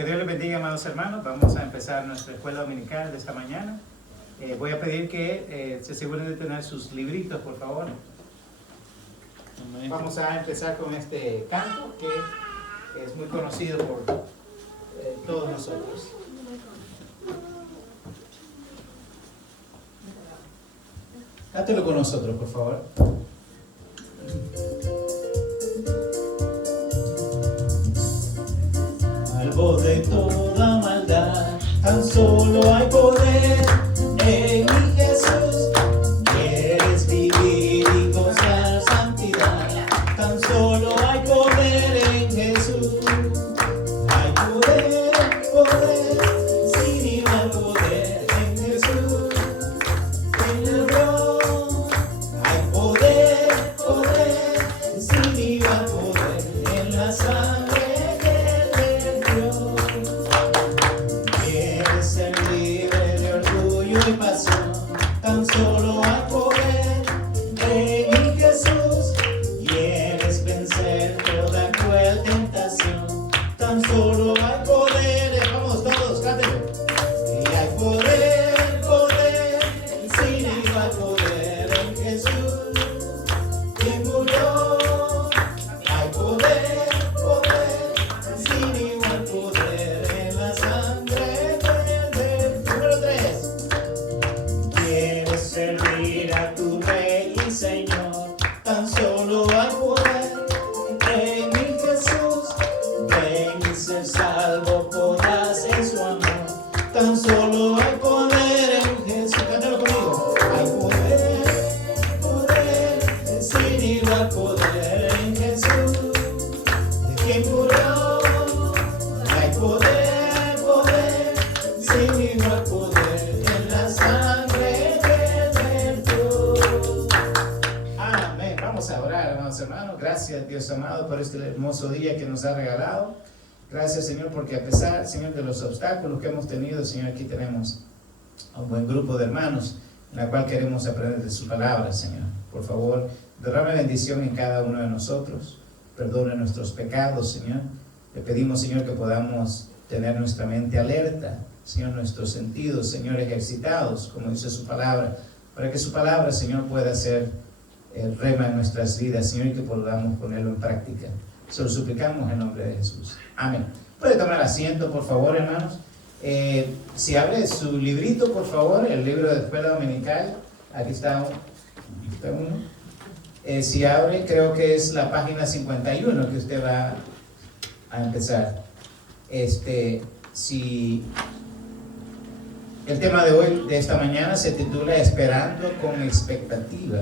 Que Dios les bendiga, amados hermanos. Vamos a empezar nuestra escuela dominical de esta mañana. Voy a pedir que se aseguren de tener sus libritos, por favor. Vamos a empezar con este canto que es muy conocido por todos nosotros. Cántelo con nosotros, por favor. Salvo de toda maldad, tan solo hay poder en mi Jesús. Quieres vivir y gozar santidad, tan solo hay poder en Jesús. Hay poder, poder, sin igual poder en Jesús. En el Dios hay poder, poder, sin igual poder en la sangre. Tan solo hay poder en mi Jesús. Quieres vencer toda cruel tentación. Tan solo hay poder. Vamos todos, cántenlo. Y hay poder, poder, sin igual poder en Jesús, quien murió. Hay poder, poder, sin igual poder en la sangre del número 3. Quieres servir a tu Rey y Señor, tan solo hay poder en mi Jesús. Ven y ser salvo, podrás en su amor, tan solo hay poder en Jesús. Cántalo conmigo. Hay poder, poder, sin igual poder en Jesús, de quien murió. Hay poder, poder, sin igual poder en la sangre. Vamos a orar, amados hermanos. Gracias, Dios amado, por este hermoso día que nos ha regalado. Gracias, Señor, porque a pesar, Señor, de los obstáculos que hemos tenido, Señor, aquí tenemos a un buen grupo de hermanos en la cual queremos aprender de su palabra, Señor. Por favor, derrame bendición en cada uno de nosotros. Perdone nuestros pecados, Señor. Le pedimos, Señor, que podamos tener nuestra mente alerta, Señor, nuestros sentidos, Señor, ejercitados, como dice su palabra, para que su palabra, Señor, pueda ser el rema en nuestras vidas, Señor, y que podamos ponerlo en práctica. Se lo suplicamos en nombre de Jesús. Amén. Puede tomar asiento, por favor, hermanos. Si abre su librito, por favor, el libro de escuela dominical. Aquí está uno. Si abre, creo que es la página 51 que usted va a empezar. Si el tema de hoy, de esta mañana, se titula Esperando con expectativa.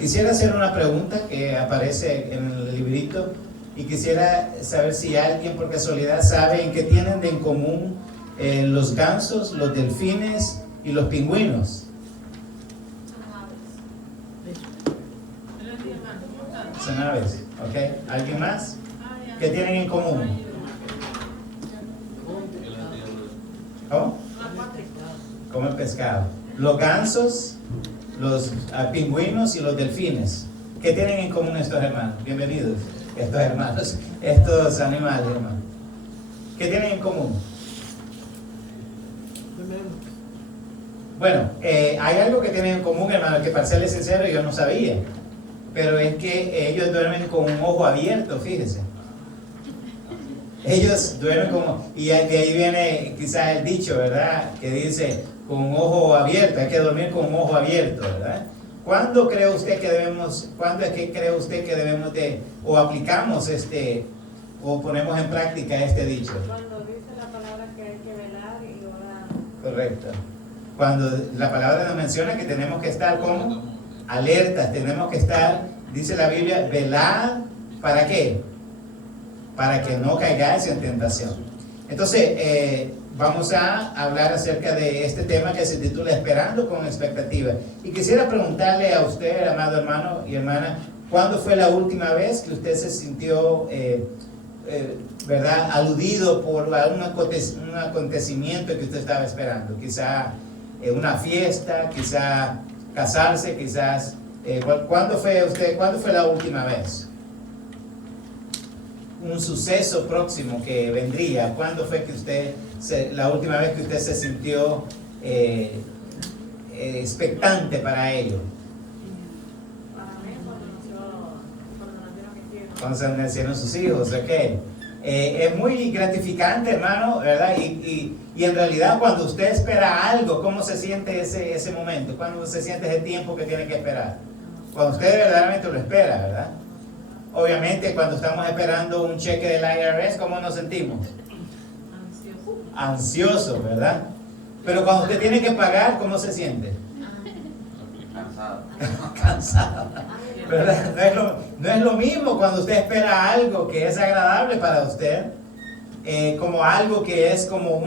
Quisiera hacer una pregunta que aparece en el librito y quisiera saber si alguien por casualidad sabe en qué tienen de en común los gansos, los delfines y los pingüinos. Son aves, ¿ok? ¿Alguien más? ¿Qué tienen en común? ¿Cómo? Comen pescado. Los gansos, los pingüinos y los delfines. ¿Qué tienen en común estos hermanos? Bienvenidos, estos hermanos, estos animales, hermanos. ¿Qué tienen en común? Bueno, hay algo que tienen en común, hermano, que para serles sincero yo no sabía, pero es que ellos duermen con un ojo abierto, fíjese. Ellos duermen como, y de ahí viene quizás el dicho, ¿verdad? Que dice, con un ojo abierto, hay que dormir con un ojo abierto, ¿verdad? ¿Cuándo cree usted que debemos, cuándo es que cree usted que debemos de, o aplicamos o ponemos en práctica este dicho? Cuando dice la palabra que hay que velar y orar. Correcto. Cuando la palabra nos menciona que tenemos que estar como alertas, tenemos que estar, dice la Biblia, velar, ¿para qué? Para que no caigáis en tentación. Entonces, vamos a hablar acerca de este tema que se titula Esperando con expectativa. Y quisiera preguntarle a usted, amado hermano y hermana, ¿cuándo fue la última vez que usted se sintió, ¿verdad?, aludido por algún acontecimiento que usted estaba esperando? Quizá una fiesta, quizá casarse, quizás... ¿Cuándo fue la última vez? un suceso próximo que vendría. ¿Cuándo fue que la última vez que usted se sintió expectante para ello? Para mí, cuando nacieron mis hijos. Cuando se nacieron sus hijos, ok. Es muy gratificante, hermano, ¿verdad? Y en realidad cuando usted espera algo, ¿cómo se siente ese momento? ¿Cuándo se siente ese tiempo que tiene que esperar? Cuando usted verdaderamente lo espera, ¿verdad? Obviamente cuando estamos esperando un cheque del IRS, ¿cómo nos sentimos? Ansioso, ¿verdad? Pero cuando usted tiene que pagar, ¿cómo se siente? Cansado. Cansado, ¿verdad? No es lo mismo cuando usted espera algo que es agradable para usted, como algo que es como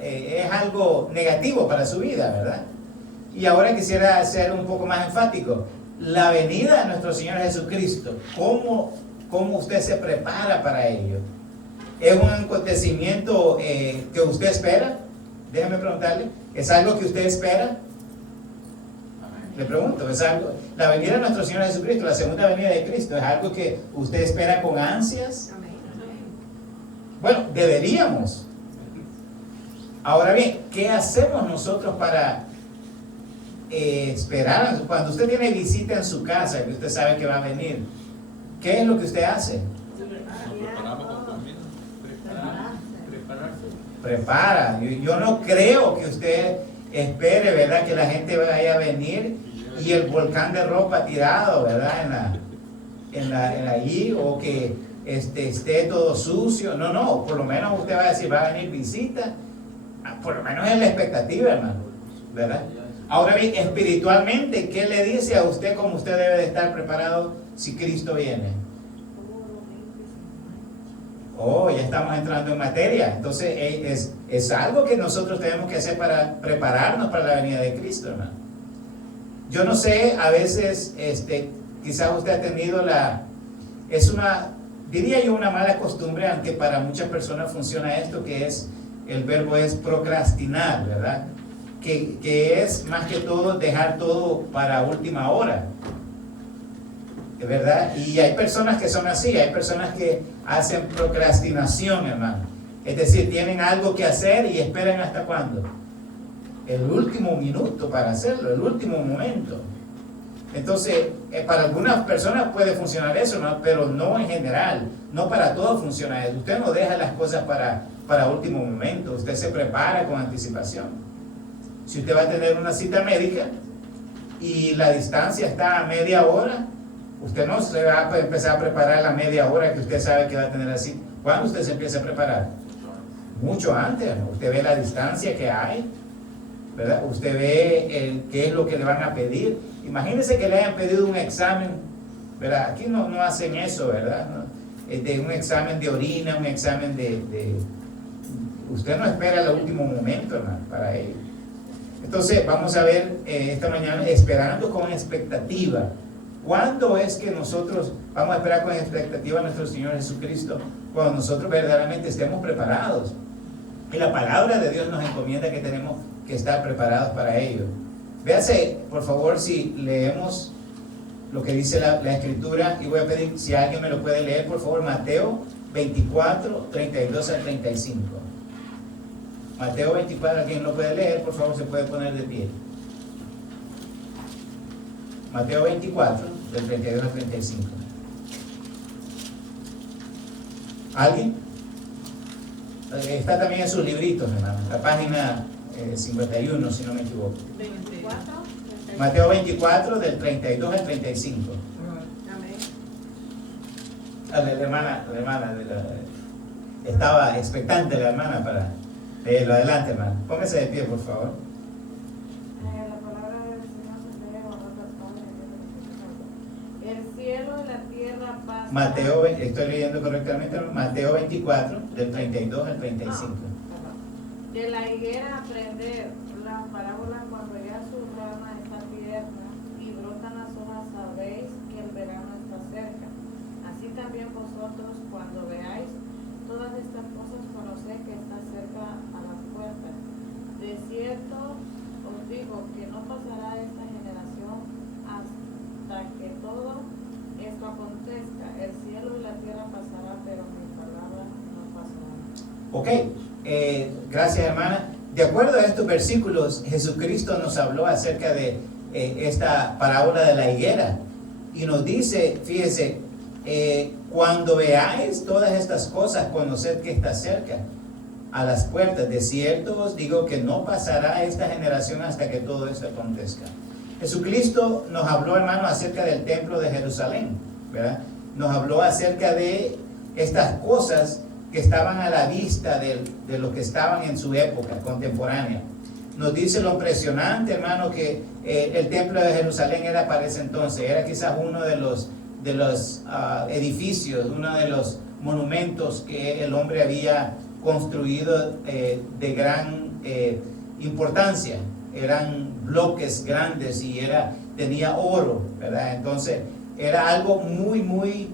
es algo negativo para su vida, ¿verdad? Y ahora quisiera ser un poco más enfático. La venida de nuestro Señor Jesucristo, ¿cómo usted se prepara para ello? ¿Es un acontecimiento que usted espera? Déjeme preguntarle, ¿es algo que usted espera? Le pregunto, ¿es algo? La venida de nuestro Señor Jesucristo, la segunda venida de Cristo, ¿es algo que usted espera con ansias? Bueno, deberíamos. Ahora bien, ¿qué hacemos nosotros para esperar? Cuando usted tiene visita en su casa, que usted sabe que va a venir, ¿qué es lo que usted hace? Nos preparamos con comida. Prepararse. Prepara. Yo no creo que usted espere, ¿verdad?, que la gente vaya a venir y el volcán de ropa tirado, ¿verdad?, allí, o que esté todo sucio. No, por lo menos usted va a decir, va a venir visita. Por lo menos es la expectativa, hermano, ¿verdad? Ahora bien, espiritualmente, ¿qué le dice a usted cómo usted debe de estar preparado si Cristo viene? Oh, ya estamos entrando en materia. Entonces es algo que nosotros tenemos que hacer para prepararnos para la venida de Cristo, hermano. Yo no sé, a veces quizás usted ha tenido diría yo, una mala costumbre, aunque para muchas personas funciona esto, que es, el verbo es procrastinar, ¿verdad? Que es más que todo dejar todo para última hora, ¿verdad? Y hay personas que son así, hay personas que hacen procrastinación, hermano. Es decir, tienen algo que hacer y esperan ¿hasta cuándo? El último minuto para hacerlo, el último momento. Entonces, para algunas personas puede funcionar eso, ¿no? Pero no en general, no para todos funciona eso. Usted no deja las cosas para último momento, usted se prepara con anticipación. Si usted va a tener una cita médica y la distancia está a media hora, usted no se va a empezar a preparar la media hora que usted sabe que va a tener así. ¿Cuándo usted se empieza a preparar? Mucho antes, ¿no? Usted ve la distancia que hay, ¿verdad? Usted ve qué es lo que le van a pedir. Imagínese que le hayan pedido un examen, ¿verdad? Aquí no hacen eso, ¿verdad? De un examen de orina, un examen usted no espera el último momento, hermano, para ello. Entonces, vamos a ver esta mañana, esperando con expectativa. ¿Cuándo es que nosotros vamos a esperar con expectativa a nuestro Señor Jesucristo? Cuando nosotros verdaderamente estemos preparados. Y la palabra de Dios nos encomienda que tenemos que estar preparados para ello. Véase, por favor, si leemos lo que dice la Escritura, y voy a pedir si alguien me lo puede leer, por favor, Mateo 24, 32 al 35. Mateo 24, ¿alguien lo puede leer? Por favor, se puede poner de pie. Mateo 24, del 32 al 35. ¿Alguien? Está también en sus libritos, hermano, la página 51, si no me equivoco. 24. Mateo 24, del 32 al 35. Amén. La hermana, estaba expectante la hermana para leerlo. Adelante, hermano. Póngase de pie, por favor. La palabra del Señor se lee con otras palabras. El cielo y la tierra pasan. Mateo, estoy leyendo correctamente, Mateo 24, del 32 al 35. De la higuera aprender la parábola cuando ya su rama está tierna y brotan las hojas, sabéis que el verano está cerca. Así también vosotros, cuando veáis todas estas cosas, conoced que está cerca a las puertas. De cierto os digo que no pasará esta generación hasta que todo esto acontezca. El cielo y la tierra pasará, pero mi Ok, gracias hermana. De acuerdo a estos versículos, Jesucristo nos habló acerca de esta parábola de la higuera. Y nos dice, fíjese, cuando veáis todas estas cosas, conoced que está cerca, a las puertas. De cierto os digo que no pasará esta generación hasta que todo esto acontezca. Jesucristo nos habló, hermano, acerca del templo de Jerusalén, ¿verdad? Nos habló acerca de estas cosas que estaban a la vista de los que estaban en su época contemporánea. Nos dice lo impresionante, hermano, que el templo de Jerusalén era para ese entonces, era quizás uno de los edificios, uno de los monumentos que el hombre había construido de gran importancia. Eran bloques grandes y tenía oro, ¿verdad? Entonces era algo muy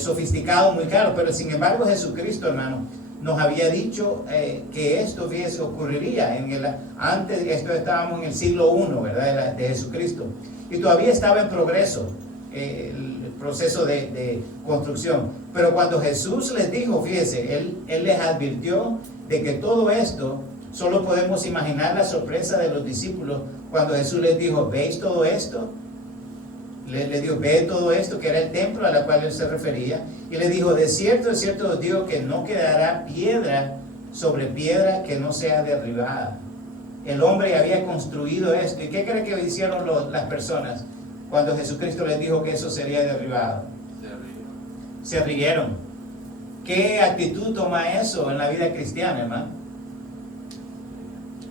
sofisticado, muy caro, pero sin embargo Jesucristo, hermano, nos había dicho que esto, fíjese, ocurriría antes. Esto estábamos en el siglo I, ¿verdad? De Jesucristo, y todavía estaba en progreso el proceso de construcción. Pero cuando Jesús les dijo, fíjese, él les advirtió de que todo esto, solo podemos imaginar la sorpresa de los discípulos cuando Jesús les dijo, ¿veis todo esto? Le dijo, ve todo esto, que era el templo a la cual él se refería, y le dijo, de cierto os digo que no quedará piedra sobre piedra que no sea derribada. El hombre había construido esto. ¿Y qué cree que hicieron las personas cuando Jesucristo les dijo que eso sería derribado? Se rieron. ¿Qué actitud toma eso en la vida cristiana, hermano?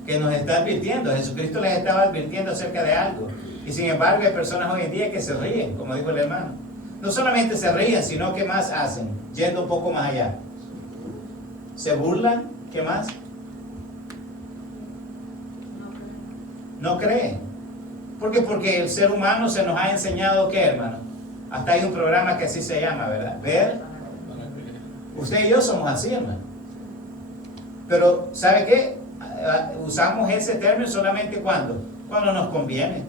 Que nos está advirtiendo. Jesucristo les estaba advirtiendo acerca de algo. Y sin embargo hay personas hoy en día que se ríen, como dijo el hermano. No solamente se ríen, sino que más hacen, yendo un poco más allá. Se burlan, ¿qué más? No creen. ¿Por qué? Porque el ser humano se nos ha enseñado ¿qué, hermano? Hasta hay un programa que así se llama, ¿verdad? Ver. Usted y yo somos así, hermano. Pero, ¿sabe qué? Usamos ese término solamente cuando nos conviene.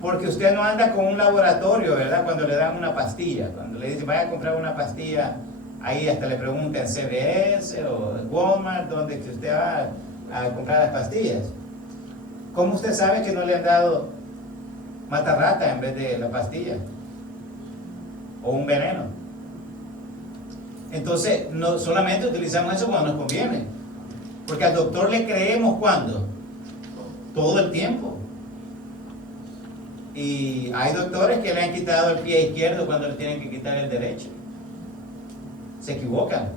Porque usted no anda con un laboratorio, ¿verdad? Cuando le dan una pastilla, cuando le dicen vaya a comprar una pastilla, ahí hasta le preguntan CVS o Walmart, donde usted va a comprar las pastillas. ¿Cómo usted sabe que no le han dado matarrata en vez de la pastilla? O un veneno. Entonces, no solamente utilizamos eso cuando nos conviene. Porque al doctor le creemos ¿cuándo? Todo el tiempo. Y hay doctores que le han quitado el pie izquierdo cuando le tienen que quitar el derecho. Se equivocan.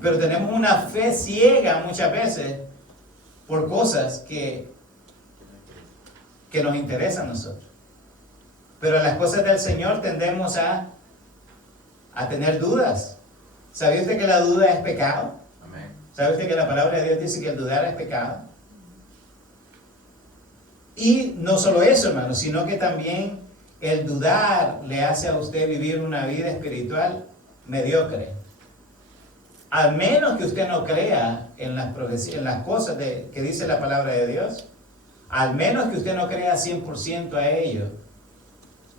Pero tenemos una fe ciega muchas veces por cosas que nos interesan a nosotros. Pero en las cosas del Señor tendemos a tener dudas. ¿Sabe usted que la duda es pecado? Amén. ¿Sabe usted que la palabra de Dios dice que el dudar es pecado? Y no solo eso, hermano, sino que también el dudar le hace a usted vivir una vida espiritual mediocre. Al menos que usted no crea en las cosas que dice la palabra de Dios, al menos que usted no crea 100% a ello,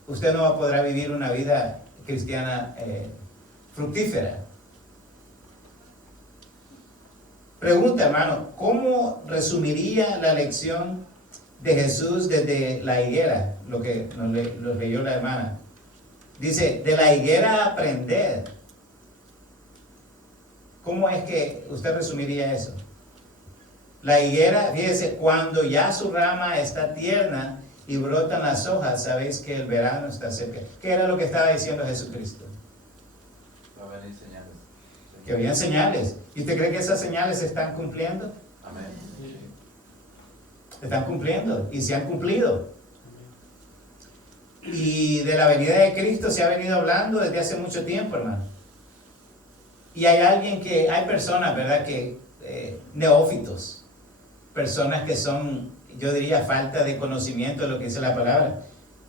usted no va a poder vivir una vida cristiana fructífera. Pregunta, hermano, ¿cómo resumiría la lección de Jesús desde la higuera? Lo que nos leyó la hermana. Dice, de la higuera aprender. ¿Cómo es que usted resumiría eso? La higuera, fíjese, cuando ya su rama está tierna y brotan las hojas, sabéis que el verano está cerca. ¿Qué era lo que estaba diciendo Jesucristo? Va a venir señales. Que habían señales. ¿Y usted cree que esas señales se están cumpliendo? Amén. Se están cumpliendo y se han cumplido. Y de la venida de Cristo se ha venido hablando desde hace mucho tiempo, hermano. Y hay personas, ¿verdad?, que neófitos, personas que son, yo diría, falta de conocimiento de lo que dice la palabra,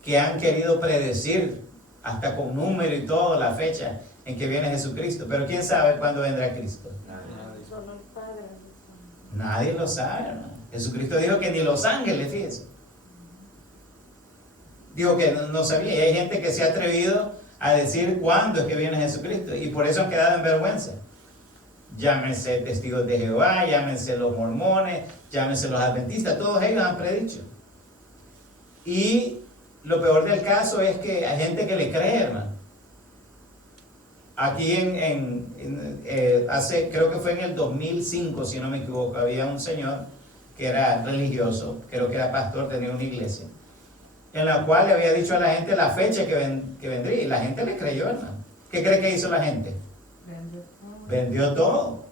que han querido predecir hasta con número y todo la fecha en que viene Jesucristo. Pero ¿quién sabe cuándo vendrá Cristo? Solo el Padre. Nadie lo sabe, hermano. Jesucristo dijo que ni los ángeles, fíjense. Dijo que no sabía. Y hay gente que se ha atrevido a decir cuándo es que viene Jesucristo. Y por eso han quedado en vergüenza. llámense testigos de Jehová, llámense los mormones, llámense los adventistas, todos ellos han predicho. Y lo peor del caso es que hay gente que le cree, hermano. Aquí creo que fue en el 2005, si no me equivoco, había un señor que era religioso, creo que era pastor, tenía una iglesia, en la cual le había dicho a la gente la fecha que vendría, y la gente le creyó, hermano. ¿Qué cree que hizo la gente? Vendió todo.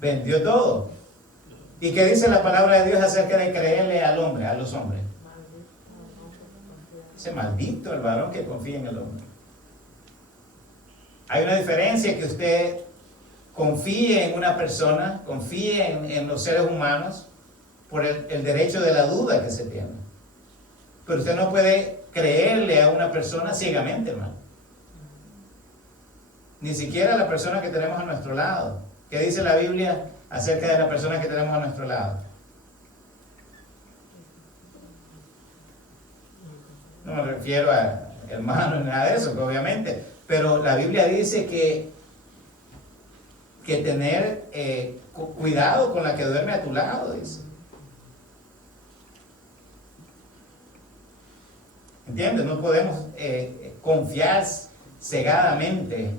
Vendió todo. ¿Y qué dice la palabra de Dios acerca de creerle al hombre, a los hombres? Dice, maldito el varón que confía en el hombre. Hay una diferencia que usted confíe en una persona, confíe en los seres humanos por el derecho de la duda que se tiene. Pero usted no puede creerle a una persona ciegamente, hermano. Ni siquiera a la persona que tenemos a nuestro lado. ¿Qué dice la Biblia acerca de la persona que tenemos a nuestro lado? No me refiero a hermanos ni nada de eso, obviamente. Pero la Biblia dice que tener cuidado con la que duerme a tu lado, dice. ¿Entiendes? No podemos confiar cegadamente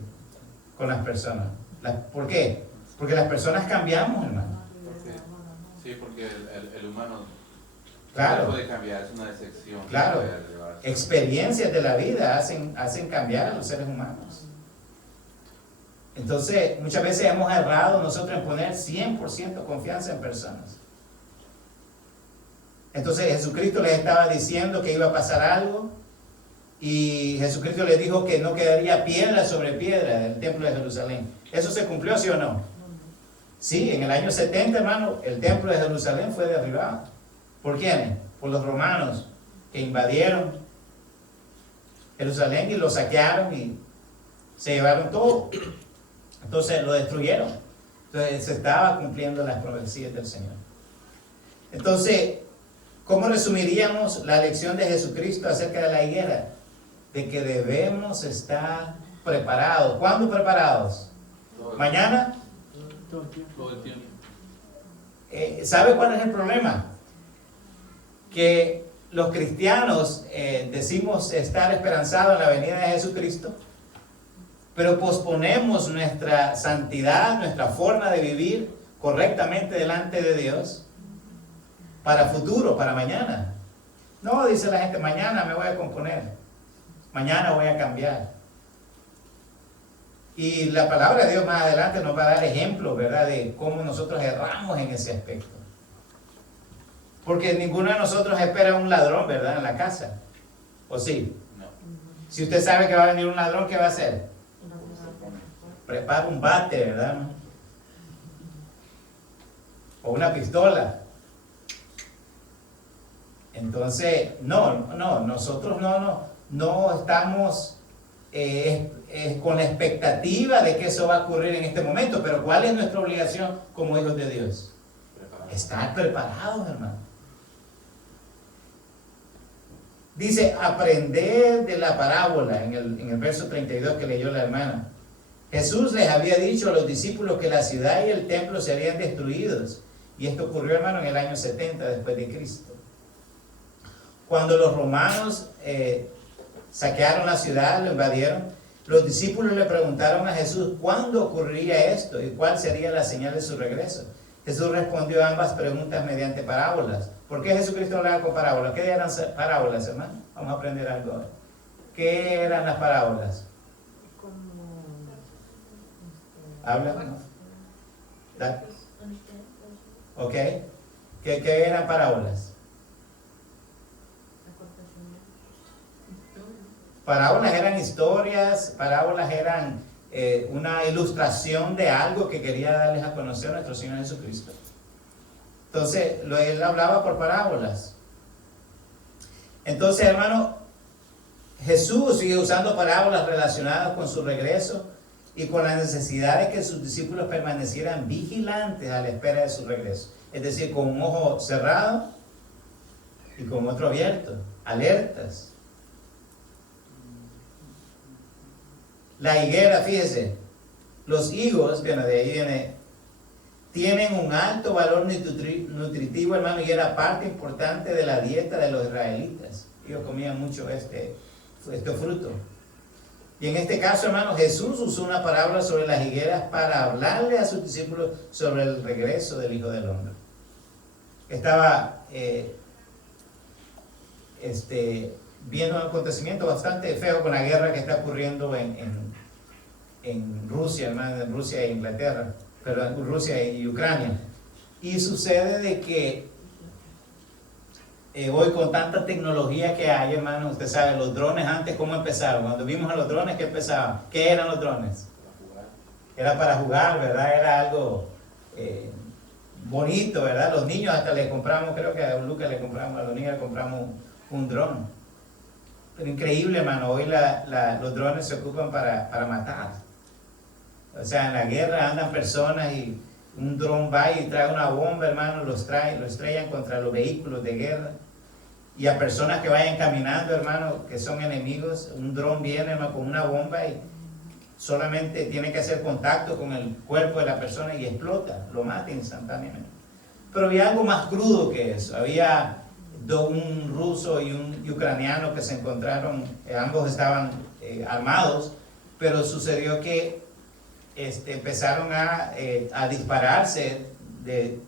con las personas. ¿Por qué? Porque las personas cambiamos, hermano. Sí, porque el humano Claro. no puede cambiar, es una decepción. Claro. Experiencias de la vida hacen cambiar a los seres humanos. Entonces, muchas veces hemos errado nosotros en poner 100% confianza en personas. Entonces, Jesucristo les estaba diciendo que iba a pasar algo, y Jesucristo les dijo que no quedaría piedra sobre piedra del templo de Jerusalén. ¿Eso se cumplió, sí o no? Sí, en el año 70, hermano, el templo de Jerusalén fue derribado. ¿Por quiénes? Por los romanos, que invadieron Jerusalén y lo saquearon y se llevaron todo. Entonces lo destruyeron. Entonces se estaba cumpliendo las profecías del Señor. Entonces, ¿cómo resumiríamos la lección de Jesucristo acerca de la higuera? De que debemos estar preparados. ¿Cuándo preparados? ¿Mañana? Todo el tiempo. ¿Sabe cuál es el problema? Que los cristianos decimos estar esperanzados en la venida de Jesucristo, pero posponemos nuestra santidad, nuestra forma de vivir correctamente delante de Dios para futuro, para mañana. No, dice la gente, mañana me voy a componer, mañana voy a cambiar. Y la palabra de Dios más adelante nos va a dar ejemplos, ¿verdad?, de cómo nosotros erramos en ese aspecto. Porque ninguno de nosotros espera un ladrón, ¿verdad?, en la casa. ¿O sí? No. Si usted sabe que va a venir un ladrón, ¿qué va a hacer? Prepara un bate, ¿verdad? O una pistola. Entonces, nosotros no estamos con la expectativa de que eso va a ocurrir en este momento. Pero ¿cuál es nuestra obligación como hijos de Dios? Estar preparados, hermano. Dice, aprender de la parábola, en el verso 32 que leyó la hermana. Jesús les había dicho a los discípulos que la ciudad y el templo serían destruidos. Y esto ocurrió, hermano, en el año 70 después de Cristo. Cuando los romanos saquearon la ciudad, lo invadieron, los discípulos le preguntaron a Jesús cuándo ocurriría esto y cuál sería la señal de su regreso. Jesús respondió a ambas preguntas mediante parábolas. ¿Por qué Jesucristo hablaba con parábolas? ¿Qué eran parábolas, hermano? Vamos a aprender algo ahora. ¿Qué eran las parábolas? ¿Habla? ¿Ok? ¿Qué eran parábolas? Parábolas eran historias, parábolas eran una ilustración de algo que quería darles a conocer a nuestro Señor Jesucristo. Entonces, él hablaba por parábolas. Entonces, hermano, Jesús sigue usando parábolas relacionadas con su regreso y con la necesidad de que sus discípulos permanecieran vigilantes a la espera de su regreso. Es decir, con un ojo cerrado y con otro abierto, alertas. La higuera, fíjese, Los higos, bueno, de ahí viene, tienen un alto valor nutritivo, hermano, y era parte importante de la dieta de los israelitas. Ellos comían mucho este fruto. Y en este caso, hermano, Jesús usó una parábola sobre las higueras para hablarle a sus discípulos sobre el regreso del Hijo del Hombre. Estaba viendo un acontecimiento bastante feo con la guerra que está ocurriendo en Rusia, hermano, en Rusia e Inglaterra, pero en Rusia y Ucrania. Y sucede de que hoy con tanta tecnología que hay, hermano, usted sabe, los drones antes, ¿cómo empezaron? Cuando vimos a los drones, ¿qué empezaban? ¿Qué eran los drones? Era para jugar, ¿verdad? Era algo bonito, ¿verdad? Los niños hasta les compramos, creo que a Lucas le compramos, a los niños le compramos un dron. Pero increíble, hermano, hoy los drones se ocupan para matar. O sea, en la guerra andan personas y un dron va y trae una bomba, hermano, lo estrellan contra los vehículos de guerra. Y a personas que vayan caminando, hermano, que son enemigos, un dron viene, hermano, con una bomba y solamente tiene que hacer contacto con el cuerpo de la persona y explota, lo mata instantáneamente. Pero había algo más crudo que eso. Había un ruso y un ucraniano que se encontraron, ambos estaban armados, pero sucedió que empezaron a dispararse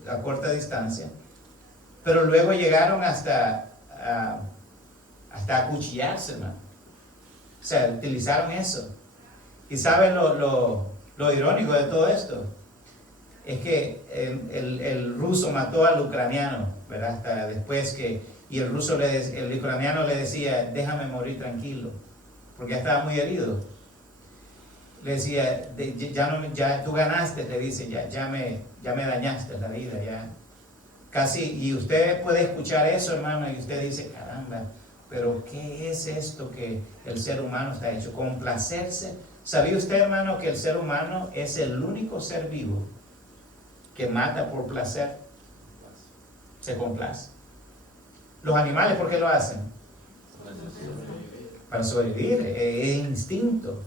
a corta distancia, pero luego llegaron hasta acuchillarse, hermano. O sea, utilizaron eso. Y saben lo irónico de todo esto, es que el ruso mató al ucraniano, ¿verdad? Hasta después y el ucraniano le decía, déjame morir tranquilo, porque ya estaba muy herido. Le decía, ya tú ganaste, le dice, ya me dañaste la vida, ya. Casi, y usted puede escuchar eso, hermano, y usted dice, caramba, pero ¿qué es esto que el ser humano está hecho? Complacerse. ¿Sabía usted, hermano, que el ser humano es el único ser vivo que mata por placer? Se complace. Los animales, ¿por qué lo hacen? Para sobrevivir, es instinto.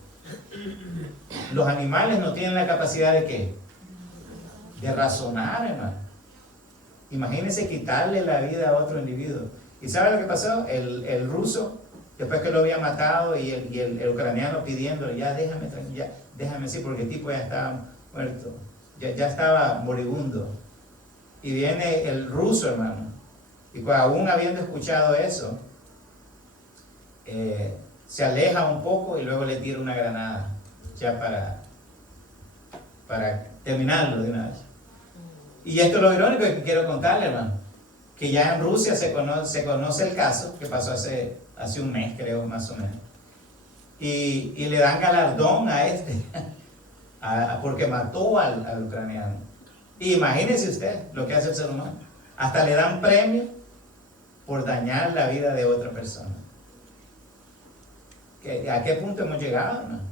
Los animales no tienen la capacidad de ¿qué? De razonar, hermano. Imagínense quitarle la vida a otro individuo. ¿Y sabe lo que pasó? El ruso, después que lo había matado, y el ucraniano pidiéndole, ya déjame sí, porque el tipo ya estaba muerto, ya estaba moribundo. Y viene el ruso, hermano, y aún habiendo escuchado eso, se aleja un poco y luego le tira una granada, ya para terminarlo de una vez. Y esto es lo irónico que quiero contarle, hermano, que ya en Rusia se conoce el caso, que pasó hace un mes, creo, más o menos, y le dan galardón a porque mató al ucraniano. Y imagínese usted lo que hace el ser humano, hasta le dan premio por dañar la vida de otra persona. ¿A qué punto hemos llegado, hermano?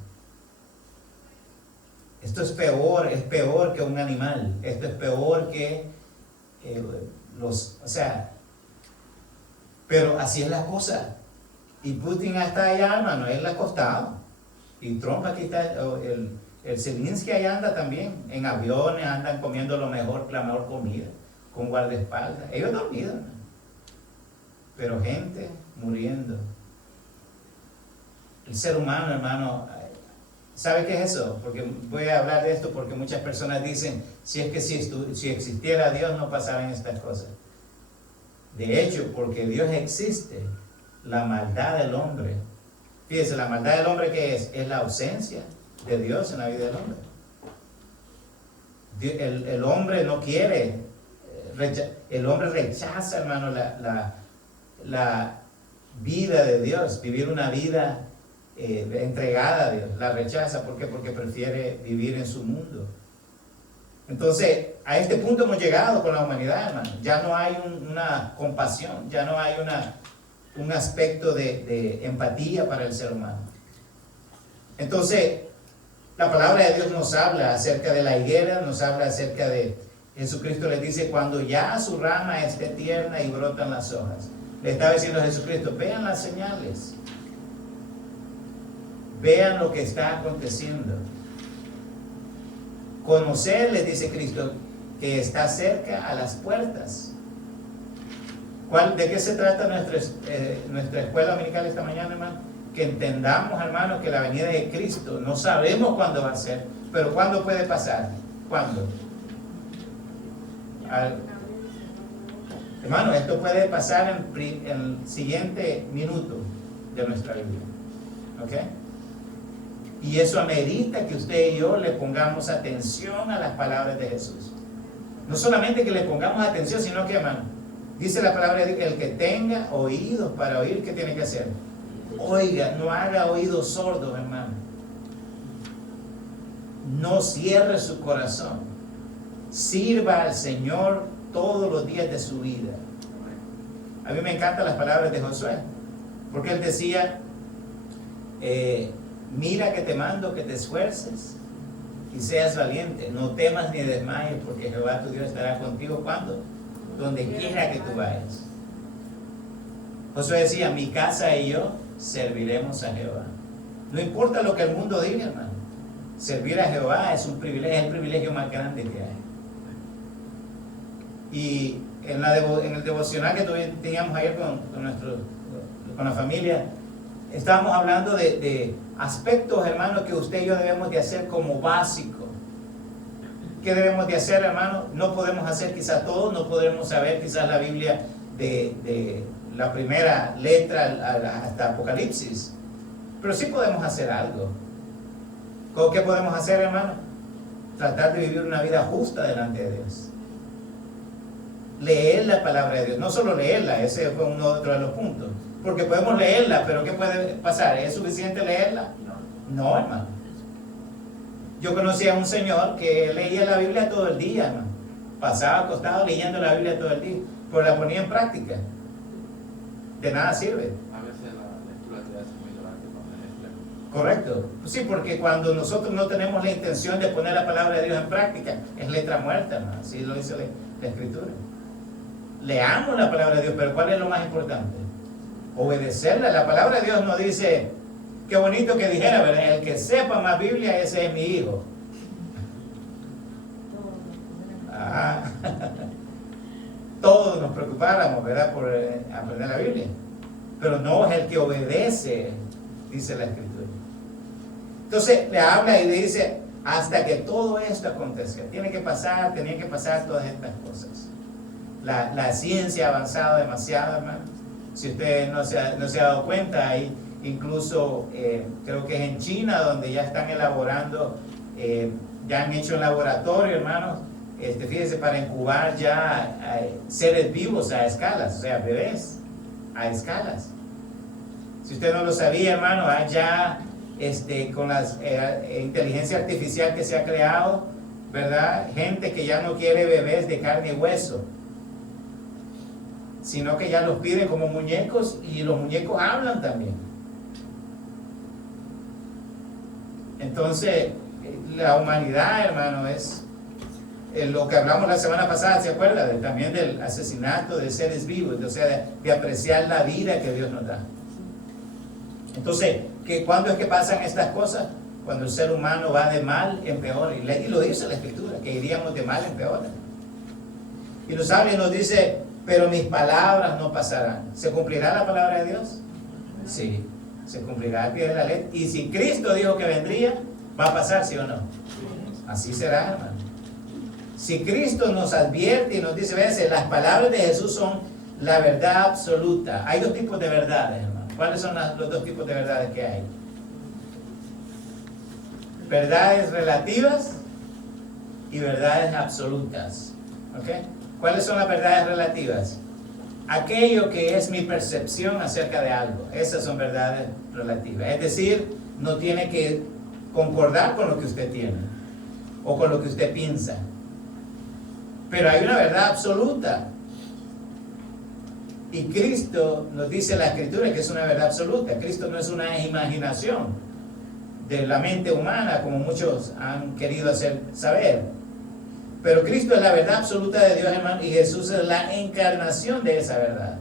Esto es peor que un animal. Esto es peor que pero así es la cosa. Y Putin está allá, hermano, él le ha costado. Y Trump aquí está, el Zelensky allá anda también, en aviones, andan comiendo la mejor comida, con guardaespaldas. Ellos dormidos, hermano. Pero gente muriendo. El ser humano, hermano, ¿sabe qué es eso? Porque voy a hablar de esto porque muchas personas dicen, si existiera Dios no pasaran estas cosas. De hecho, porque Dios existe, la maldad del hombre, fíjese, la maldad del hombre ¿qué es? Es la ausencia de Dios en la vida del hombre. El hombre no quiere, el hombre rechaza, hermano, la vida de Dios, vivir una vida entregada a Dios, la rechaza. ¿Por qué? Porque prefiere vivir en su mundo. Entonces, a este punto hemos llegado con la humanidad, hermano. Ya no hay una compasión, ya no hay un aspecto de empatía para el ser humano. Entonces, la palabra de Dios nos habla acerca de la higuera, nos habla acerca de Jesucristo. Les dice, cuando ya su rama esté tierna y brotan las hojas. Le estaba diciendo a Jesucristo, vean las señales. Vean lo que está aconteciendo. Conocer, les dice Cristo, que está cerca a las puertas. ¿De qué se trata nuestra escuela dominical esta mañana, hermano? Que entendamos, hermano, que la venida de Cristo no sabemos cuándo va a ser, pero ¿cuándo puede pasar? ¿Cuándo? Hermano, esto puede pasar en el siguiente minuto de nuestra Biblia. ¿Ok? Y eso amerita que usted y yo le pongamos atención a las palabras de Jesús. No solamente que le pongamos atención, sino que, hermano, dice la palabra de Dios, el que tenga oídos para oír, ¿qué tiene que hacer? Oiga, no haga oídos sordos, hermano. No cierre su corazón. Sirva al Señor todos los días de su vida. A mí me encantan las palabras de Josué, porque él decía, mira que te mando que te esfuerces y seas valiente, no temas ni desmayes, porque Jehová tu Dios estará contigo. ¿Cuándo? Donde quiera que tú vayas. Josué decía, mi casa y yo serviremos a Jehová. No importa lo que el mundo diga, hermano. Servir a Jehová es un privilegio, es el privilegio más grande que hay. Y en el devocional que teníamos ayer con la familia, estábamos hablando de aspectos, hermanos, que usted y yo debemos de hacer como básico. ¿Qué debemos de hacer, hermano? No podemos hacer quizás todo, no podemos saber quizás la Biblia de la primera letra hasta Apocalipsis, pero sí podemos hacer algo. ¿Qué podemos hacer, hermano? Tratar de vivir una vida justa delante de Dios. Leer la palabra de Dios, no solo leerla, ese fue otro de los puntos, porque podemos leerla, pero ¿qué puede pasar? ¿Es suficiente leerla? No, hermano. Yo conocí a un señor que leía la Biblia todo el día, hermano. Pasaba acostado leyendo la Biblia todo el día, pero la ponía en práctica. De nada sirve. A veces la lectura te hace muy durante con el Correcto. Sí, porque cuando nosotros no tenemos la intención de poner la palabra de Dios en práctica, es letra muerta, hermano. Así lo dice la Escritura. Leamos la palabra de Dios, pero ¿cuál es lo más importante? Obedecerla. La palabra de Dios nos dice, qué bonito que dijera, ¿verdad? El que sepa más Biblia, ese es mi hijo. Todos nos preocupáramos, ¿verdad?, por aprender la Biblia, pero no es el que obedece, dice la Escritura. Entonces le habla y le dice, hasta que todo esto acontezca, tenían que pasar todas estas cosas. La ciencia ha avanzado demasiado, hermano. Si usted no se ha dado cuenta, hay incluso, creo que es en China, donde ya están elaborando, ya han hecho en laboratorio, hermanos, fíjese, para incubar ya seres vivos a escalas, o sea, bebés a escalas. Si usted no lo sabía, hermano, allá con la inteligencia artificial que se ha creado, ¿verdad? Gente que ya no quiere bebés de carne y hueso, sino que ya los piden como muñecos, y los muñecos hablan también. Entonces, la humanidad, hermano, es lo que hablamos la semana pasada, ¿se acuerda? También del asesinato de seres vivos, o sea, de apreciar la vida que Dios nos da. Entonces, ¿cuándo es que pasan estas cosas? Cuando el ser humano va de mal en peor, y lo dice la Escritura, que iríamos de mal en peor. Y nos habla y nos dice, pero mis palabras no pasarán. ¿Se cumplirá la palabra de Dios? Sí, se cumplirá al pie de la letra. Y si Cristo dijo que vendría, ¿va a pasar, sí o no? Así será, hermano. Si Cristo nos advierte y nos dice, véanse, las palabras de Jesús son la verdad absoluta. Hay dos tipos de verdades, hermano. ¿Cuáles son los dos tipos de verdades que hay? Verdades relativas y verdades absolutas. ¿Ok? ¿Cuáles son las verdades relativas? Aquello que es mi percepción acerca de algo. Esas son verdades relativas. Es decir, no tiene que concordar con lo que usted tiene o con lo que usted piensa. Pero hay una verdad absoluta. Y Cristo nos dice la Escritura que es una verdad absoluta. Cristo no es una imaginación de la mente humana, como muchos han querido hacer saber. Pero Cristo es la verdad absoluta de Dios, hermano, y Jesús es la encarnación de esa verdad.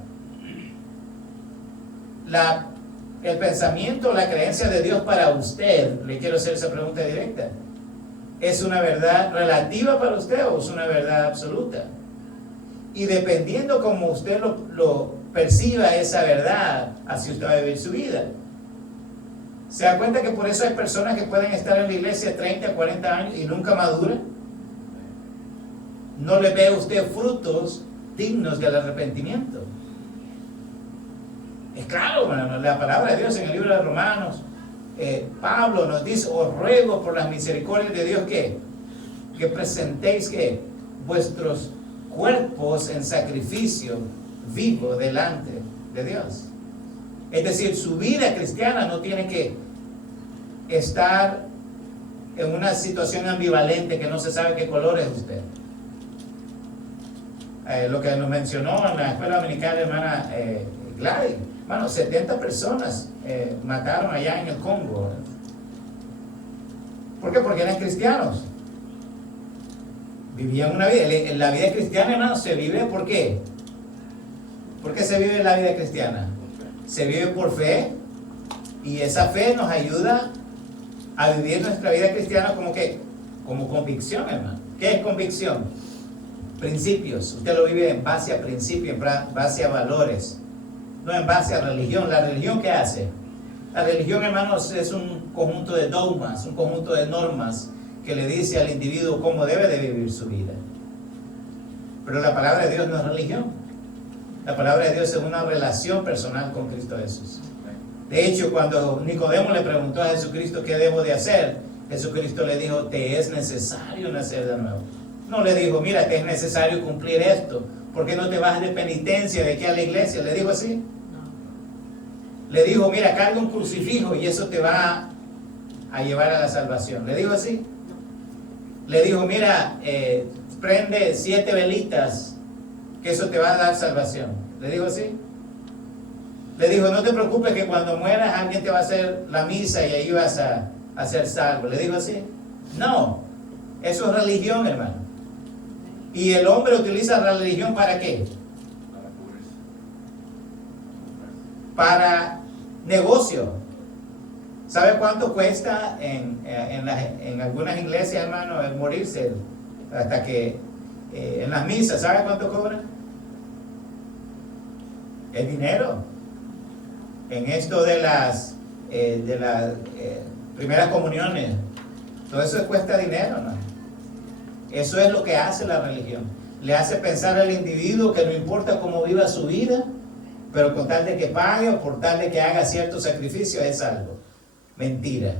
El pensamiento, la creencia de Dios para usted, le quiero hacer esa pregunta directa. ¿Es una verdad relativa para usted o es una verdad absoluta? Y dependiendo como usted lo perciba esa verdad, así usted va a vivir su vida. ¿Se da cuenta que por eso hay personas que pueden estar en la iglesia 30, 40 años y nunca maduran? No le ve a usted frutos dignos del arrepentimiento. Es claro, hermano, la palabra de Dios en el libro de Romanos, Pablo nos dice: os ruego por las misericordias de Dios que presentéis vuestros cuerpos en sacrificio vivo delante de Dios. Es decir, su vida cristiana no tiene que estar en una situación ambivalente que no se sabe qué color es usted. Lo que nos mencionó en la escuela dominical, hermana Gladys, bueno, 70 personas mataron allá en el Congo. ¿Por qué? Porque eran cristianos. Vivían una vida. La vida cristiana, hermano, se vive ¿por qué? ¿Por qué se vive la vida cristiana? Se vive por fe, y esa fe nos ayuda a vivir nuestra vida cristiana como convicción, hermano. ¿Qué es convicción? Principios. Usted lo vive en base a principios, en base a valores, no en base a religión. ¿La religión qué hace? La religión, hermanos, es un conjunto de dogmas, un conjunto de normas que le dice al individuo cómo debe de vivir su vida. Pero la palabra de Dios no es religión. La palabra de Dios es una relación personal con Cristo Jesús. De hecho, cuando Nicodemo le preguntó a Jesucristo qué debo de hacer, Jesucristo le dijo: te es necesario nacer de nuevo. No le dijo: mira, te es necesario cumplir esto, ¿por qué no te vas de penitencia de aquí a la iglesia? ¿Le dijo así? No. Le dijo: mira, carga un crucifijo y eso te va a llevar a la salvación. ¿Le dijo así? No. Le dijo: mira, prende 7 velitas, que eso te va a dar salvación. ¿Le dijo así? Le dijo: no te preocupes que cuando mueras alguien te va a hacer la misa y ahí vas a ser salvo. ¿Le dijo así? No. Eso es religión, hermano. ¿Y el hombre utiliza la religión para qué? Para negocio. ¿Sabe cuánto cuesta en algunas iglesias, hermano, el morirse? Hasta que en las misas, ¿sabe cuánto cobran? El dinero. En esto de las primeras comuniones, todo eso cuesta dinero, ¿no? Eso es lo que hace la religión. Le hace pensar al individuo que no importa cómo viva su vida, pero con tal de que pague o por tal de que haga cierto sacrificio es salvo. Mentira.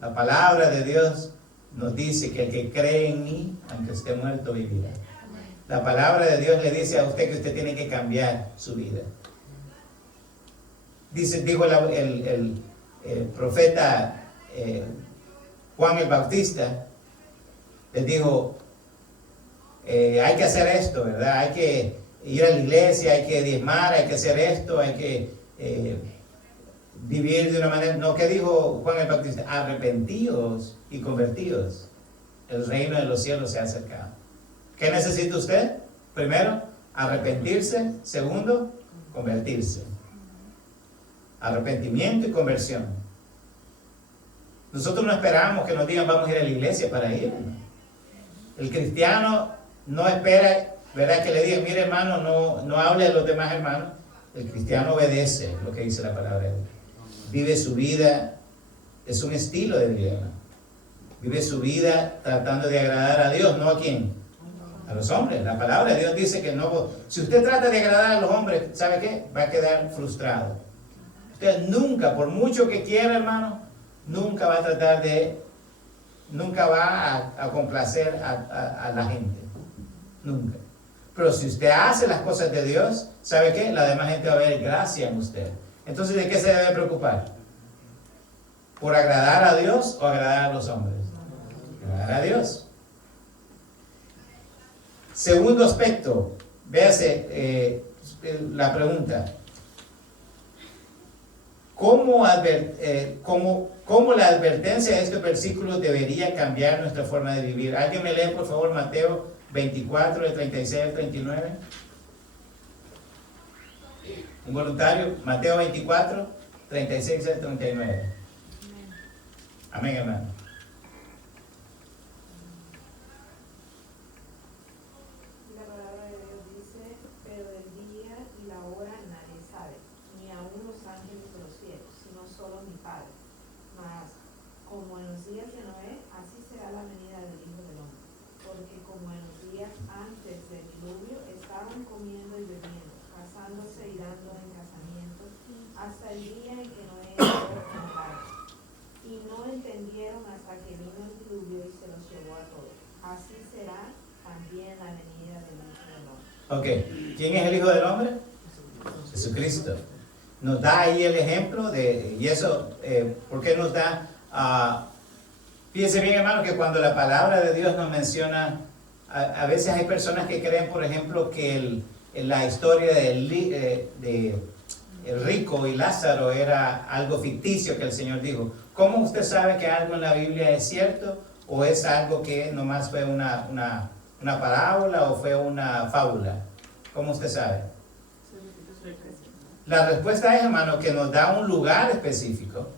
La palabra de Dios nos dice que el que cree en mí, aunque esté muerto, vivirá. La palabra de Dios le dice a usted que usted tiene que cambiar su vida. Dijo el profeta Juan el Bautista, les dijo: hay que hacer esto, ¿verdad? Hay que ir a la iglesia, hay que diezmar, hay que hacer esto, hay que vivir de una manera. No, ¿qué dijo Juan el Bautista? Arrepentíos y convertíos, el reino de los cielos se ha acercado. ¿Qué necesita usted? Primero, arrepentirse. Segundo, convertirse. Arrepentimiento y conversión. Nosotros no esperamos que nos digan vamos a ir a la iglesia para ir. El cristiano no espera, ¿verdad?, que le digan: mire, hermano, no hable de los demás hermanos. El cristiano obedece lo que dice la palabra de Dios. Vive su vida, es un estilo de vida, ¿no? Vive su vida tratando de agradar a Dios, ¿no a quién? A los hombres. La palabra de Dios dice que no. Si usted trata de agradar a los hombres, ¿sabe qué? Va a quedar frustrado. Usted nunca, por mucho que quiera, hermano, nunca va a complacer a la gente. Nunca. Pero si usted hace las cosas de Dios, ¿sabe qué? La demás gente va a ver gracia en usted. Entonces, ¿de qué se debe preocupar? ¿Por agradar a Dios o agradar a los hombres? Agradar a Dios. Segundo aspecto, véase la pregunta. ¿Cómo la advertencia de este versículo debería cambiar nuestra forma de vivir? ¿Alguien me lee, por favor, Mateo 24, de 36 al 39? Un voluntario, Mateo 24, 36 al 39. Amén, hermano. vivieron hasta que vino el diluvio y se los llevó a todos. Así será también la venida del Hijo del Hombre. Ok, ¿quién es el Hijo del Hombre? Jesucristo. Nos da ahí el ejemplo de, y eso, ¿por qué nos da? Fíjense bien, hermano, que cuando la palabra de Dios nos menciona, a veces hay personas que creen, por ejemplo, que la historia de el rico y Lázaro era algo ficticio que el Señor dijo. ¿Cómo usted sabe que algo en la Biblia es cierto o es algo que nomás fue una parábola o fue una fábula? ¿Cómo usted sabe? La respuesta es, hermano, que nos da un lugar específico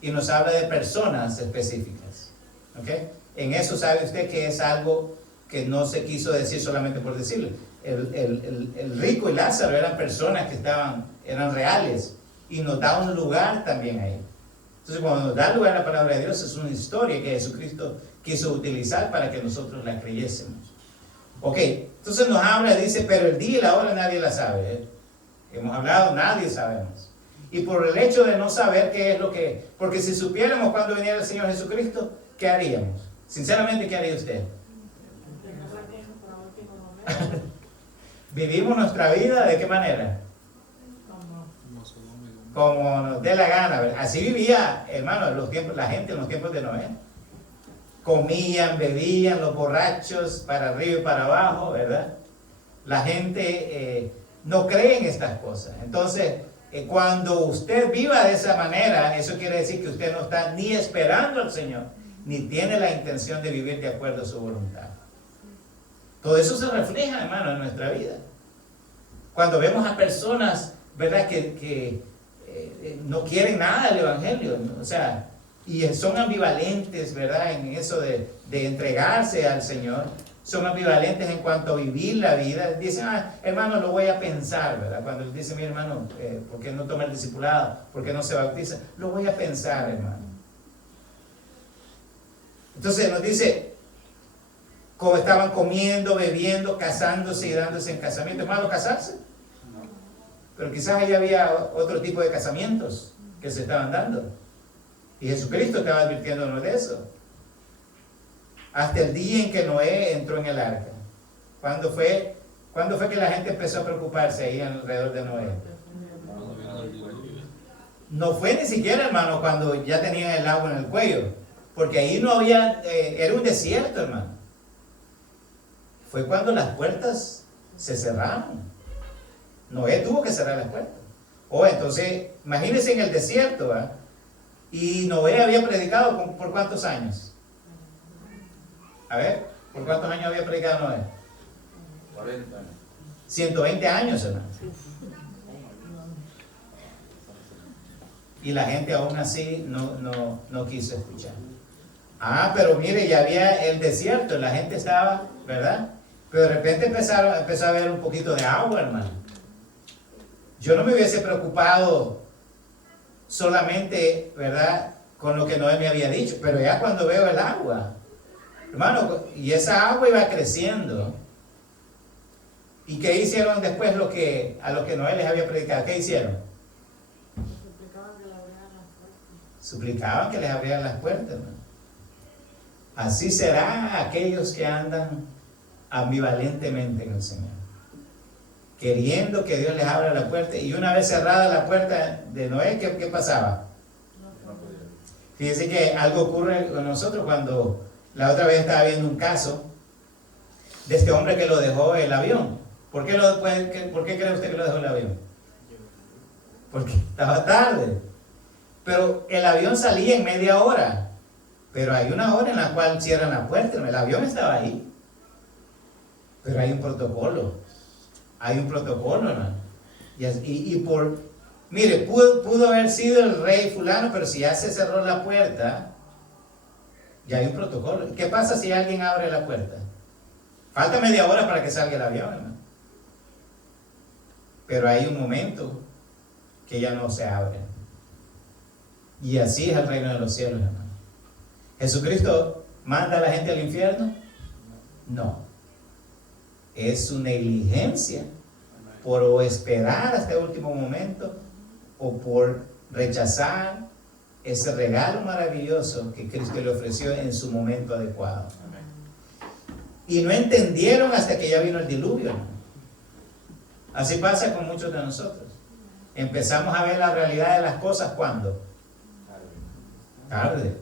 y nos habla de personas específicas. ¿Ok? En eso sabe usted que es algo que no se quiso decir solamente por decirlo. El rico y Lázaro eran personas que eran reales y nos da un lugar también ahí. Entonces, cuando nos da lugar a la palabra de Dios, es una historia que Jesucristo quiso utilizar para que nosotros la creyésemos. Ok, entonces nos habla, dice, pero el día y la hora nadie la sabe. Hemos hablado, nadie sabemos. Y por el hecho de no saber qué es lo que... Porque si supiéramos cuándo viniera el Señor Jesucristo, ¿qué haríamos? Sinceramente, ¿qué haría usted? ¿Vivimos nuestra vida de qué manera? Como nos dé la gana, ¿verdad? Así vivía, hermano, la gente en los tiempos de Noé. Comían, bebían, los borrachos para arriba y para abajo, ¿verdad? La gente no cree en estas cosas. Entonces, cuando usted viva de esa manera, eso quiere decir que usted no está ni esperando al Señor, ni tiene la intención de vivir de acuerdo a su voluntad. Todo eso se refleja, hermano, en nuestra vida. Cuando vemos a personas, ¿verdad?, que no quieren nada del Evangelio, o sea, y son ambivalentes, ¿verdad?, en eso de entregarse al Señor. Son ambivalentes en cuanto a vivir la vida. Dicen, hermano, lo voy a pensar, ¿verdad? Cuando dice mi hermano, ¿por qué no toma el discipulado? ¿Por qué no se bautiza? Lo voy a pensar, hermano. Entonces nos dice, como estaban comiendo, bebiendo, casándose y dándose en casamiento. ¿Es malo casarse? Pero quizás ahí había otro tipo de casamientos que se estaban dando. Y Jesucristo estaba advirtiéndonos de eso. Hasta el día en que Noé entró en el arca. ¿Cuándo fue que la gente empezó a preocuparse ahí alrededor de Noé? No fue ni siquiera, hermano, cuando ya tenían el agua en el cuello. Porque ahí no había, era un desierto, hermano. Fue cuando las puertas se cerraron. Noé tuvo que cerrar las puertas. Entonces, imagínense en el desierto, ¿eh? Y Noé había predicado ¿por cuántos años? A ver, ¿por cuántos años había predicado Noé? 40 años. 120 años, hermano. Y la gente aún así no quiso escuchar. Pero mire, ya había el desierto, la gente estaba, ¿verdad? Pero de repente empezó a haber un poquito de agua, hermano. Yo no me hubiese preocupado solamente, ¿verdad?, con lo que Noé me había dicho, pero ya cuando veo el agua, hermano, y esa agua iba creciendo. ¿Y qué hicieron después a lo que Noé les había predicado? ¿Qué hicieron? Suplicaban que les abrieran las puertas, hermano. Así será aquellos que andan ambivalentemente en el Señor, queriendo que Dios les abra la puerta. Y una vez cerrada la puerta de Noé, ¿qué pasaba? Fíjense que algo ocurre con nosotros cuando la otra vez estaba viendo un caso de este hombre que lo dejó el avión. ¿Por qué cree usted que lo dejó el avión? Porque estaba tarde. Pero el avión salía en media hora. Pero hay una hora en la cual cierran la puerta. El avión estaba ahí. Pero hay un protocolo. Hay un protocolo, ¿no? Mire, pudo haber sido el rey fulano, pero si ya se cerró la puerta, ya hay un protocolo. ¿Qué pasa si alguien abre la puerta? Falta media hora para que salga el avión, hermano. Pero hay un momento que ya no se abre. Y así es el reino de los cielos, hermano. ¿Jesucristo manda a la gente al infierno? No. Es su negligencia por o esperar hasta el último momento o por rechazar ese regalo maravilloso que Cristo le ofreció en su momento adecuado. Amén. Y no entendieron hasta que ya vino el diluvio, ¿no? Así pasa con muchos de nosotros. Empezamos a ver la realidad de las cosas, ¿cuándo? Tarde.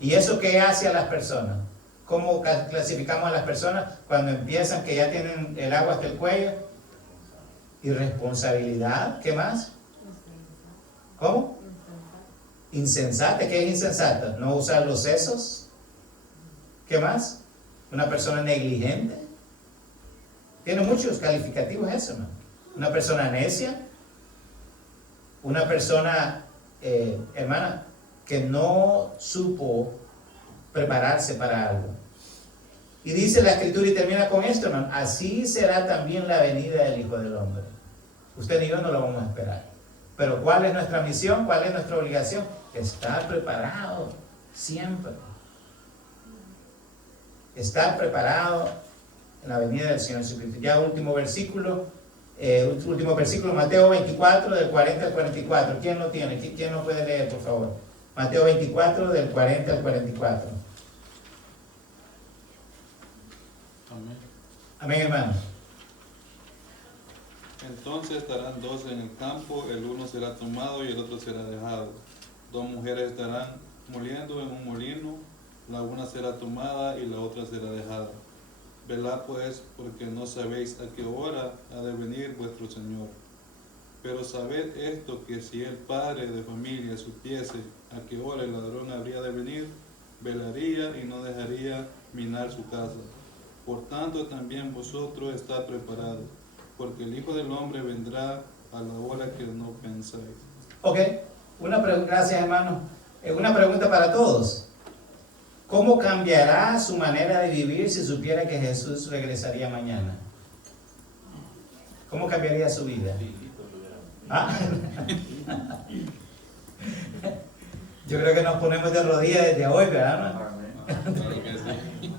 ¿Y eso qué hace a las personas? ¿Cómo clasificamos a las personas cuando empiezan que ya tienen el agua hasta el cuello? Irresponsabilidad. ¿Qué más? ¿Cómo? Insensata. ¿Qué es insensata? No usar los sesos. ¿Qué más? Una persona negligente. Tiene muchos calificativos eso, ¿no? Una persona necia. Una persona, hermana, que no supo prepararse para algo. Y dice la Escritura y termina con esto, hermano: así será también la venida del Hijo del Hombre. Usted ni yo no lo vamos a esperar. Pero ¿cuál es nuestra misión? ¿Cuál es nuestra obligación? Estar preparado siempre. Estar preparado en la venida del Señor Jesucristo. Ya último versículo, Mateo 24, del 40 al 44. ¿Quién lo tiene? ¿Quién lo puede leer, por favor? Mateo 24, del 40 al 44. Amén. Amén, hermano. Entonces estarán dos en el campo, el uno será tomado y el otro será dejado. Dos mujeres estarán moliendo en un molino, la una será tomada y la otra será dejada. Velad pues, porque no sabéis a qué hora ha de venir vuestro Señor. Pero sabed esto, que si el padre de familia supiese a qué hora el ladrón habría de venir, velaría y no dejaría minar su casa. Por tanto también vosotros estad preparados, porque el Hijo del Hombre vendrá a la hora que no pensáis. Ok, gracias, hermano. Una pregunta para todos. ¿Cómo cambiará su manera de vivir si supiera que Jesús regresaría mañana? ¿Cómo cambiaría su vida? ¿Ah? Yo creo que nos ponemos de rodillas desde hoy, ¿verdad, hermano? Claro que sí.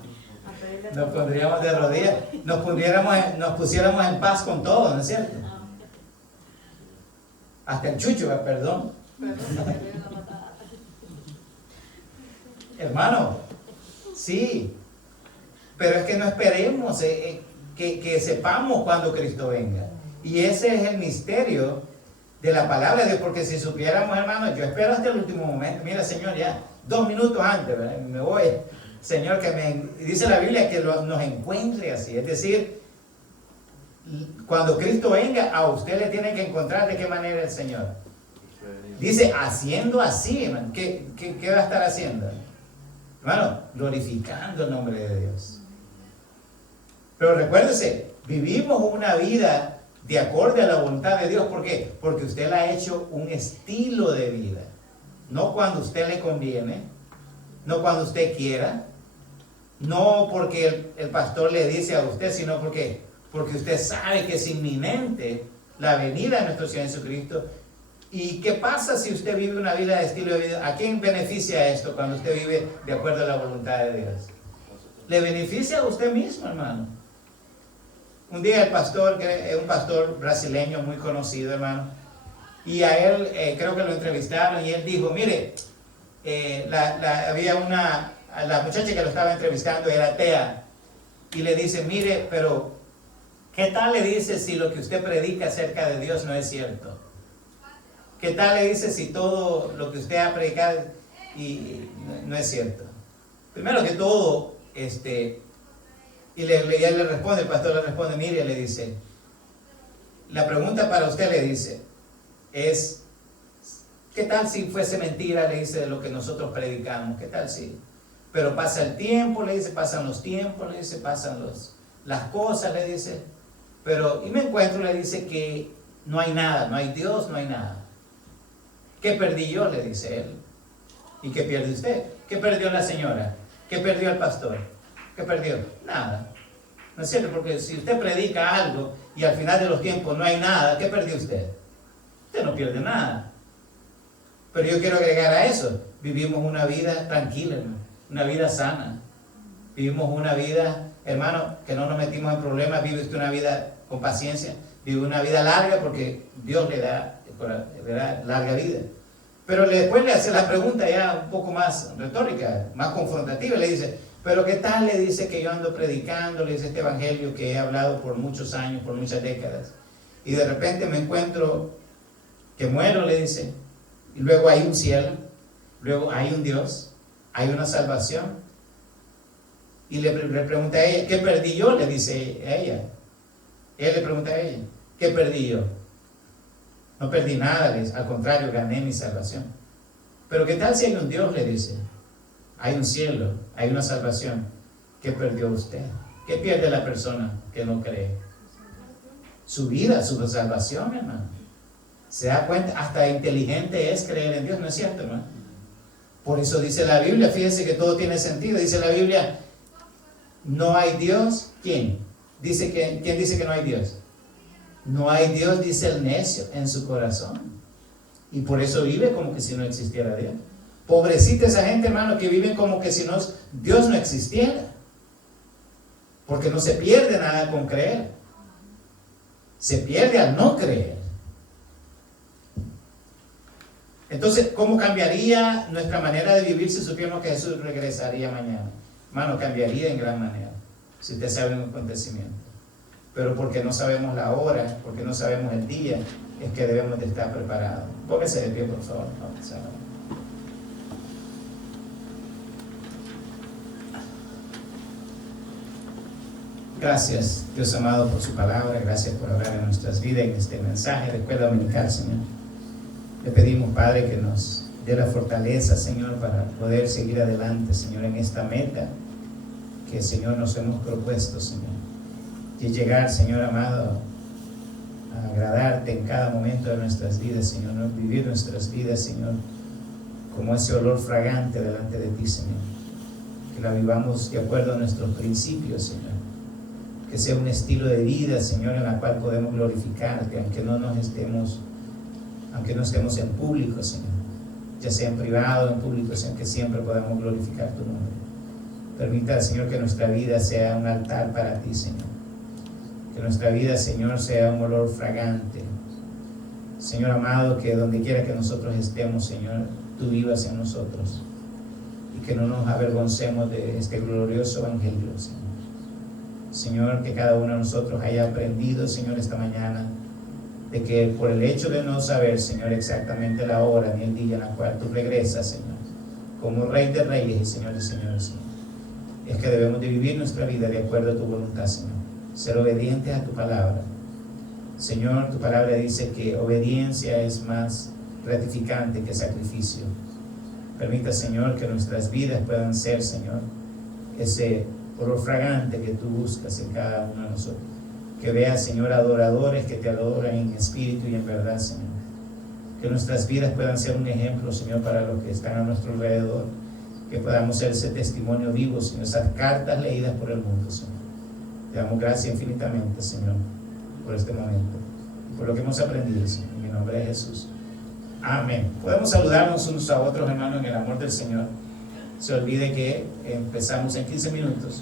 Nos pondríamos de rodillas, nos pusiéramos en paz con todo, ¿no es cierto? Hasta el chucho, perdón. Hermano, sí, pero es que no esperemos que sepamos cuando Cristo venga. Y ese es el misterio de la palabra de Dios, porque si supiéramos, hermano, yo espero hasta el último momento. Mira, Señor, ya 2 minutos antes, ¿verdad? Me voy. Señor, dice la Biblia que nos encuentre así. Es decir, cuando Cristo venga, a usted le tiene que encontrar de qué manera el Señor. Dice, haciendo así, hermano. ¿Qué va a estar haciendo? Hermano, glorificando el nombre de Dios. Pero recuérdese, vivimos una vida de acorde a la voluntad de Dios. ¿Por qué? Porque usted le ha hecho un estilo de vida. No cuando a usted le conviene, no cuando usted quiera, no porque el pastor le dice a usted, sino porque usted sabe que es inminente la venida de nuestro Señor Jesucristo. ¿Y qué pasa si usted vive una vida de estilo de vida? ¿A quién beneficia esto cuando usted vive de acuerdo a la voluntad de Dios? Le beneficia a usted mismo, hermano. Un día el pastor, que es un pastor brasileño muy conocido, hermano, y a él creo que lo entrevistaron y él dijo, mire, había la muchacha que lo estaba entrevistando era atea, y le dice, mire, pero ¿qué tal le dice si lo que usted predica acerca de Dios no es cierto? ¿Qué tal le dice si todo lo que usted ha predicado y no es cierto? Primero que todo, y él le responde, el pastor le responde, mire, le dice, la pregunta para usted, le dice, es, ¿qué tal si fuese mentira? Le dice, de lo que nosotros predicamos, ¿qué tal si? Pero pasa el tiempo, le dice, pasan los tiempos, le dice, pasan las cosas, le dice, pero, y me encuentro, le dice, que no hay nada, no hay Dios, no hay nada. ¿Qué perdí yo? Le dice él. ¿Y qué pierde usted? ¿Qué perdió la señora? ¿Qué perdió el pastor? ¿Qué perdió? Nada. ¿No es cierto? Porque si usted predica algo y al final de los tiempos no hay nada, ¿qué perdió usted? Usted no pierde nada. Pero yo quiero agregar a eso, vivimos una vida tranquila, hermano, una vida sana. Vivimos una vida, hermano, que no nos metimos en problemas, vive usted una vida con paciencia, vive una vida larga porque Dios le da larga vida. Pero después le hace la pregunta ya un poco más retórica, más confrontativa. Le dice, pero ¿qué tal? Le dice que yo ando predicando, le dice este evangelio que he hablado por muchos años, por muchas décadas. Y de repente me encuentro que muero, le dice. Y luego hay un cielo, luego hay un Dios, hay una salvación. Y le pregunta a ella, ¿qué perdí yo? Le dice a ella. Él le pregunta a ella, ¿qué perdí yo? No perdí nada, le dice, al contrario, gané mi salvación. Pero ¿qué tal si hay un Dios? Le dice. Hay un cielo, hay una salvación. ¿Qué perdió usted? ¿Qué pierde la persona que no cree? Su vida, su salvación, hermano. ¿Se da cuenta? Hasta inteligente es creer en Dios, ¿no es cierto, hermano? Por eso dice la Biblia, fíjense que todo tiene sentido. Dice la Biblia, no hay Dios. ¿Quién? ¿Quién dice que no hay Dios? No hay Dios, dice el necio, en su corazón. Y por eso vive como que si no existiera Dios. Pobrecita esa gente, hermano, que vive como que si Dios no existiera. Porque no se pierde nada con creer. Se pierde al no creer. Entonces, ¿cómo cambiaría nuestra manera de vivir si supiéramos que Jesús regresaría mañana? Hermano, cambiaría en gran manera, si usted sabe un acontecimiento. Pero porque no sabemos la hora, porque no sabemos el día, es que debemos de estar preparados. Póngase de pie, por favor. Vamos a orar. Gracias, Dios amado, por su palabra. Gracias por hablar en nuestras vidas en este mensaje de escuela dominical, Señor. Le pedimos, Padre, que nos dé la fortaleza, Señor, para poder seguir adelante, Señor, en esta meta que, Señor, nos hemos propuesto, Señor. Y llegar, Señor amado, a agradarte en cada momento de nuestras vidas, Señor. No vivir nuestras vidas, Señor, como ese olor fragante delante de ti, Señor. Que la vivamos de acuerdo a nuestros principios, Señor. Que sea un estilo de vida, Señor, en la cual podemos glorificarte, aunque no estemos en público, Señor. Ya sea en privado o en público, Señor, que siempre podamos glorificar tu nombre. Permita, Señor, que nuestra vida sea un altar para ti, Señor. Que nuestra vida, Señor, sea un olor fragante. Señor amado, que donde quiera que nosotros estemos, Señor, tú vivas en nosotros. Y que no nos avergoncemos de este glorioso evangelio, Señor. Señor, que cada uno de nosotros haya aprendido, Señor, esta mañana, de que por el hecho de no saber, Señor, exactamente la hora ni el día en la cual tú regresas, Señor, como Rey de Reyes y Señor de Señores, Señor, es que debemos de vivir nuestra vida de acuerdo a tu voluntad, Señor. Ser obedientes a tu palabra. Señor, tu palabra dice que obediencia es más gratificante que sacrificio. Permita, Señor, que nuestras vidas puedan ser, Señor, ese olor fragante que tú buscas en cada uno de nosotros. Que veas, Señor, adoradores que te adoran en espíritu y en verdad, Señor. Que nuestras vidas puedan ser un ejemplo, Señor, para los que están a nuestro alrededor. Que podamos ser ese testimonio vivo, Señor, esas cartas leídas por el mundo, Señor. Te damos gracias infinitamente, Señor, por este momento, por lo que hemos aprendido, Señor, en el nombre de Jesús. Amén. Podemos saludarnos unos a otros, hermanos, en el amor del Señor. Se olvide que empezamos en 15 minutos.